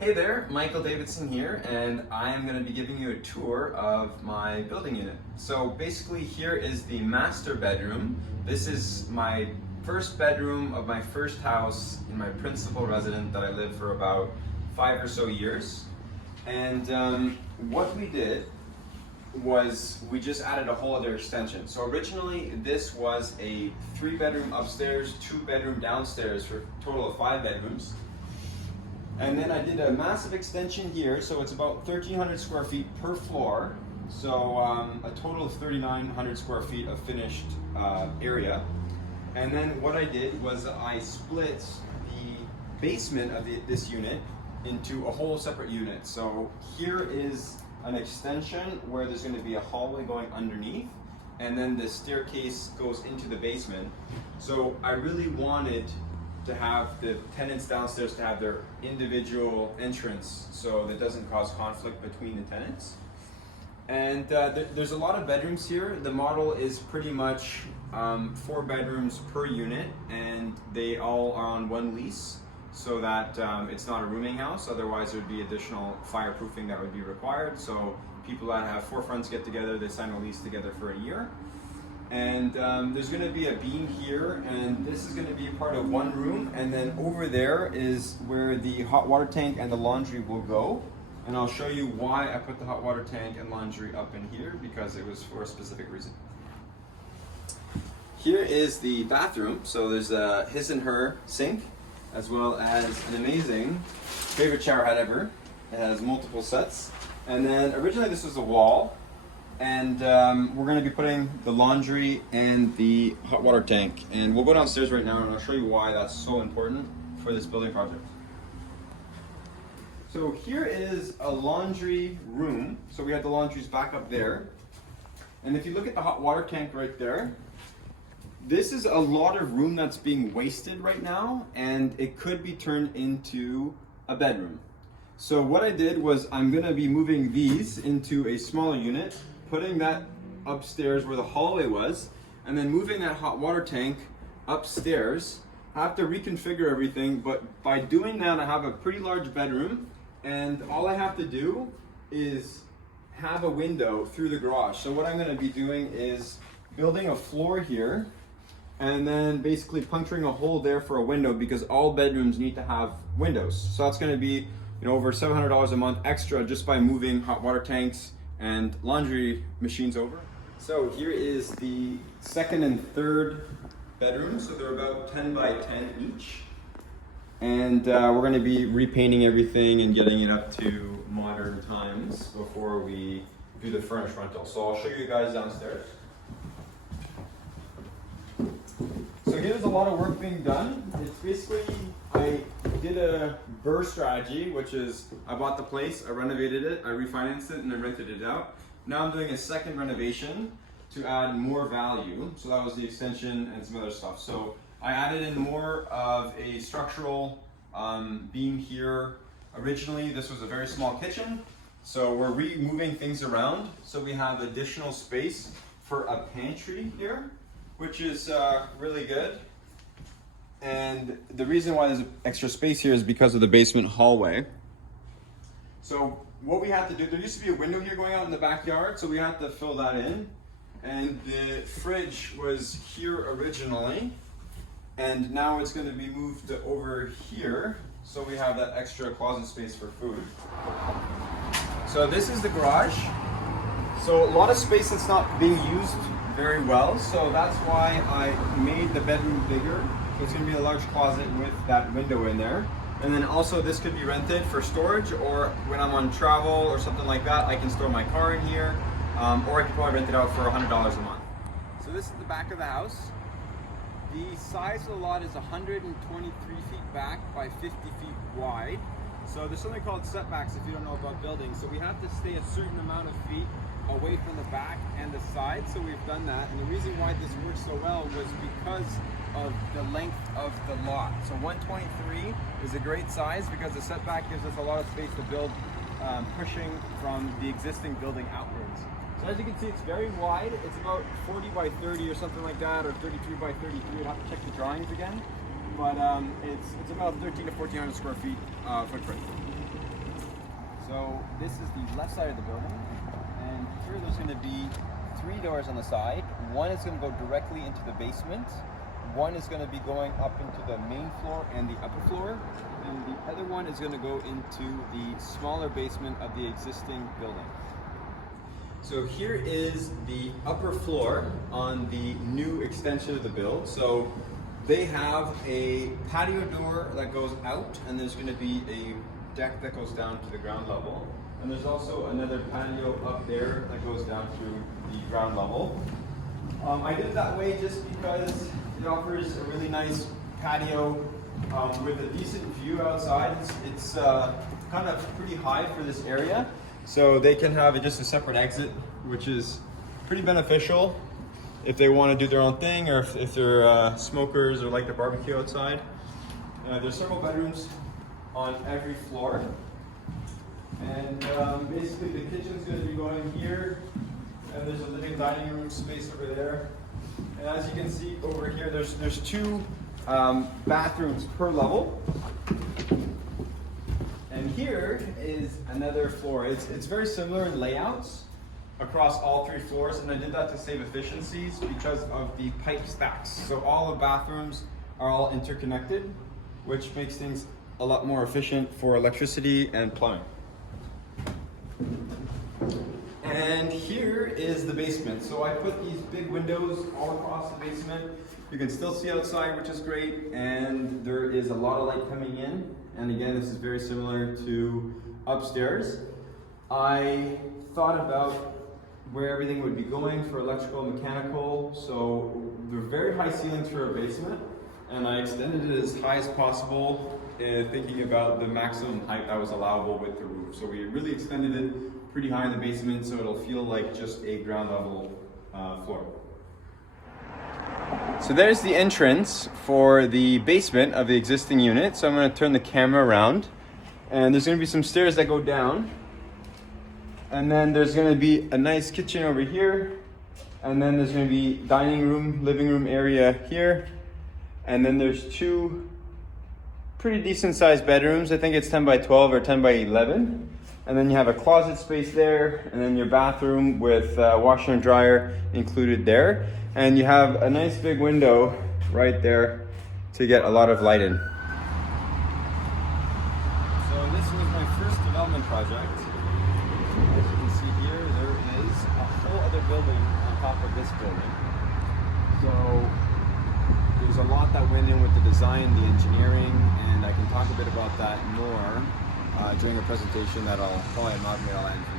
Hey there, Michael Davidson here, and I am going to be giving you a tour of my building unit. So basically here is the master bedroom. This is my first bedroom of my first house in my principal residence that I lived for about 5 or so years. And what we did was we just added a whole other extension. So originally this was a 3-bedroom upstairs, 2-bedroom downstairs for a total of 5 bedrooms. And then I did a massive extension here, so it's about 1,300 square feet per floor. So a total of 3,900 square feet of finished area. And then what I did was I split the basement of this unit into a whole separate unit. So here is an extension where there's going to be a hallway going underneath, and then the staircase goes into the basement. So I really wanted to have the tenants downstairs to have their individual entrance so that doesn't cause conflict between the tenants. And there's a lot of bedrooms here. The model is pretty much 4 bedrooms per unit, and they all are on one lease so that it's not a rooming house. Otherwise there'd be additional fireproofing that would be required. So people that have 4 friends get together, they sign a lease together for a year. And there's going to be a beam here, and this is going to be part of one room, and then over there is where the hot water tank and the laundry will go. And I'll show you why I put the hot water tank and laundry up in here, because it was for a specific reason. Here is the bathroom. So there's a his and her sink, as well as an amazing favorite shower head ever. It has multiple sets. And then originally this was a wall. And we're going to be putting the laundry and the hot water tank. And we'll go downstairs right now and I'll show you why that's so important for this building project. So here is a laundry room. So we have the laundries back up there. And if you look at the hot water tank right there, this is a lot of room that's being wasted right now, and it could be turned into a bedroom. So what I did was I'm going to be moving these into a smaller unit, putting that upstairs where the hallway was, and then moving that hot water tank upstairs. I have to reconfigure everything, but by doing that I have a pretty large bedroom, and all I have to do is have a window through the garage. So what I'm going to be doing is building a floor here, and then basically puncturing a hole there for a window, because all bedrooms need to have windows. So that's going to be over $700 a month extra just by moving hot water tanks and laundry machines over. So here is the second and third bedroom. So they're about 10 by 10 each. And we're going to be repainting everything and getting it up to modern times before we do the furnished rental. So I'll show you guys downstairs. So here's a lot of work being done. It's basically, I did a BRRRR strategy, which is I bought the place, I renovated it, I refinanced it, and I rented it out. Now I'm doing a second renovation to add more value. So that was the extension and some other stuff. So I added in more of a structural beam here. Originally, this was a very small kitchen. So we're removing things around. So we have additional space for a pantry here, which is really good. And the reason why there's extra space here is because of the basement hallway. So what we had to do, there used to be a window here going out in the backyard, so we had to fill that in. And the fridge was here originally, and now it's going to be moved over here, so we have that extra closet space for food. So this is the garage. So a lot of space that's not being used very well, so that's why I made the bedroom bigger. So it's going to be a large closet with that window in there. And then also this could be rented for storage, or when I'm on travel or something like that, I can store my car in here, or I could probably rent it out for $100 a month. So this is the back of the house. The size of the lot is 123 feet back by 50 feet wide. So there's something called setbacks if you don't know about buildings. So we have to stay a certain amount of feet away from the back and the side, so we've done that. And the reason why this works so well was because of the length of the lot. So 123 is a great size because the setback gives us a lot of space to build, pushing from the existing building outwards. So as you can see, it's very wide. It's about 40 by 30 or something like that, or 33 by 33. I'd have to check the drawings again. But it's about 13 to 1400 square feet footprint. So this is the left side of the building, and here there's going to be 3 doors on the side. One is going to go directly into the basement. One is going to be going up into the main floor and the upper floor, and the other one is going to go into the smaller basement of the existing building. So here is the upper floor on the new extension of the build. So they have a patio door that goes out, and there's going to be a deck that goes down to the ground level. And there's also another patio up there that goes down to the ground level. I did it that way just because it offers a really nice patio with a decent view outside. It's kind of pretty high for this area. So they can have just a separate exit, which is pretty beneficial if they want to do their own thing, or if they're smokers or like to barbecue outside. There's several bedrooms on every floor. And basically the kitchen's going to be going here, and there's a living dining room space over there. And as you can see over here, there's 2 bathrooms per level. And here is another floor. It's very similar in layouts across all 3 floors, and I did that to save efficiencies because of the pipe stacks. So all the bathrooms are all interconnected, which makes things a lot more efficient for electricity and plumbing. And here is the basement. So I put these big windows all across the basement. You can still see outside, which is great, and there is a lot of light coming in. And again, this is very similar to upstairs. I thought about where everything would be going for electrical and mechanical. So they're very high ceilings for a basement, and I extended it as high as possible, thinking about the maximum height that was allowable with the roof. So we really extended it pretty high in the basement, so it'll feel like just a ground level floor. So there's the entrance for the basement of the existing unit. So I'm going to turn the camera around, and there's going to be some stairs that go down, and then there's going to be a nice kitchen over here, and then there's going to be dining room, living room area here, and then there's 2 pretty decent sized bedrooms. I think it's 10 by 12 or 10 by 11. And then you have a closet space there, and then your bathroom with washer and dryer included there. And you have a nice big window right there to get a lot of light in. So this was my first development project. As you can see here, there is a whole other building on top of this building. So there's a lot that went in with the design, the engineering, and I can talk a bit about that more during a presentation that I'll probably amalgamate all that information.